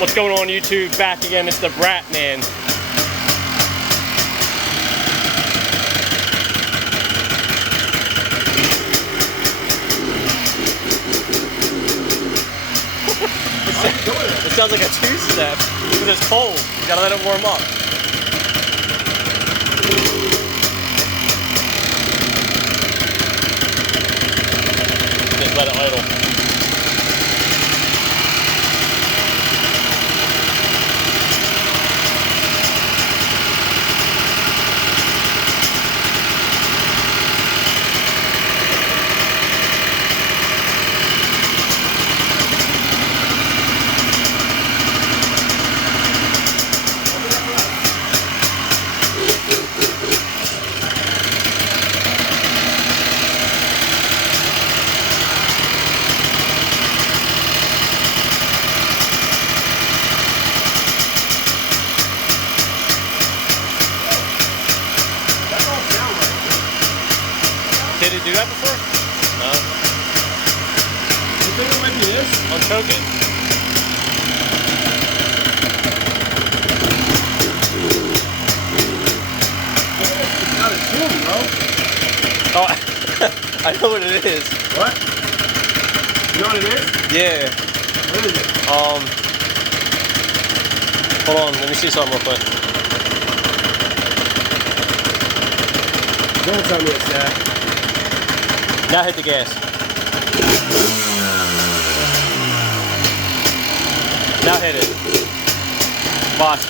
What's going on YouTube? Back again, it's the BRAAP man. It sounds like a two-step because it's cold. You gotta let it warm up. Just let it idle. Did it do that before? No. You think it might be this? I'll choke it. It's not a tune, bro. Oh, I know what it is. What? You know what it is? Yeah. What is it? Hold on, let me see something real quick. Don't tell me it's that. Now hit the gas. Now hit it. Watch.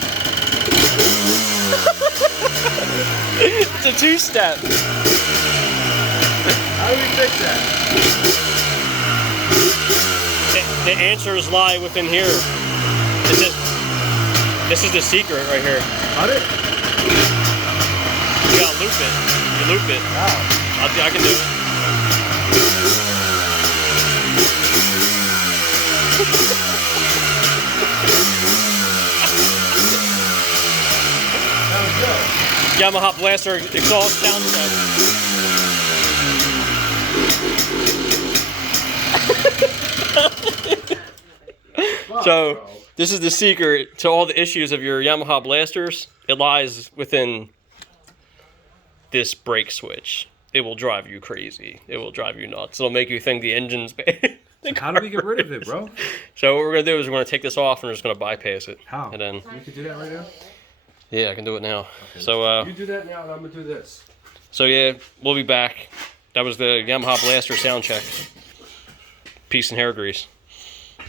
It's a two-step. How do we fix that? The answers lie within here. This is the secret right here. Got it? You gotta loop it. You loop it. Wow. I can do it. Sounds good. Yamaha Blaster exhaust sound check. So this is the secret to all the issues of your Yamaha Blasters. It lies within this brake switch. It will drive you crazy. It will drive you nuts. It'll make you think the engine's bad. How do we get rid of it, bro? So what we're gonna do is we're gonna take this off and we're just gonna bypass it. How? And then You can do that right now? yeah, I can do it now. Okay. So you do that now and I'm gonna do this. so yeah, we'll be back. That was the Yamaha Blaster sound check. Peace and hair grease.